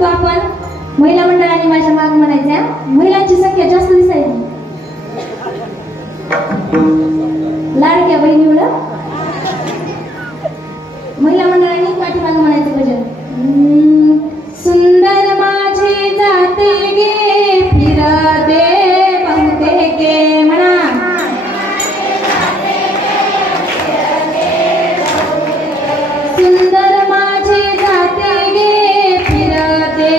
करतो आपण महिला मंडळाने माझ्या माग म्हणायच्या महिलांची संख्या जास्त दिसायची लाडक्या बहिणीमुळं महिला मंडळाने पाठीमाग म्हणायचं भजन सुंदर माझे जाते गे फिरते बहुते गे म्हणा सुंदर माझे जाते गे फिरते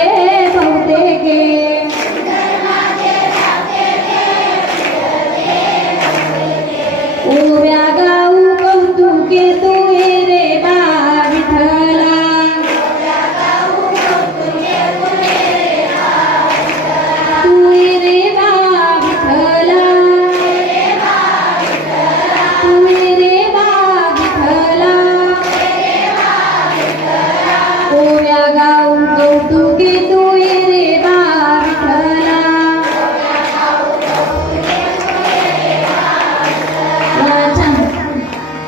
बहुते गे ओव्या गाऊ कौतुके तू रे बा विठ्ठला तू रे बा विठ्ठला तू रे बा विठ्ठला ओव्या गाऊ कौतुके तू रे बा विठ्ठला छान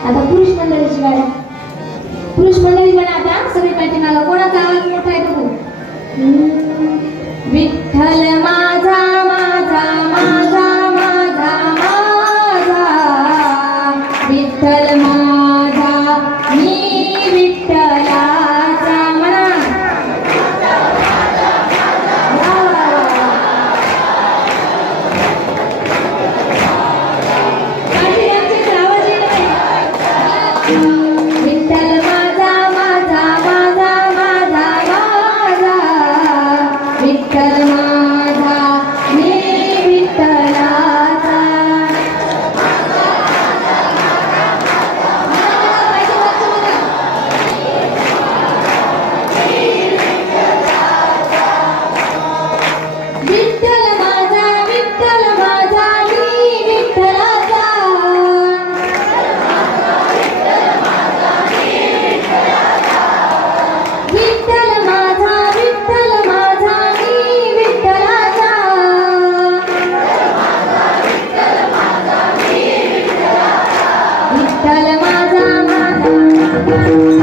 आता पुरुष मंडळीची गाडी पुरुष मंडळी पण आता सगळे पाठीमागं कोणाचा आवाज मोठा आहे बघू विठ्ठल माझा माझा माझा माझा माझा विठ्ठल माझा मी विठ्ठलाचा म्हणा पाठीमागचे आवाज येत नाही. विठ्ठल माझा माझा माझा माझा माझा विठ्ठल माझा मी विठ्ठलाचा विठ्ठल माझा विठ्ठल माझा मी विठ्ठलाचा विठ्ठल माझा विठ्ठल माझा मी विठ्ठलाचा विठ्ठल माझा माझा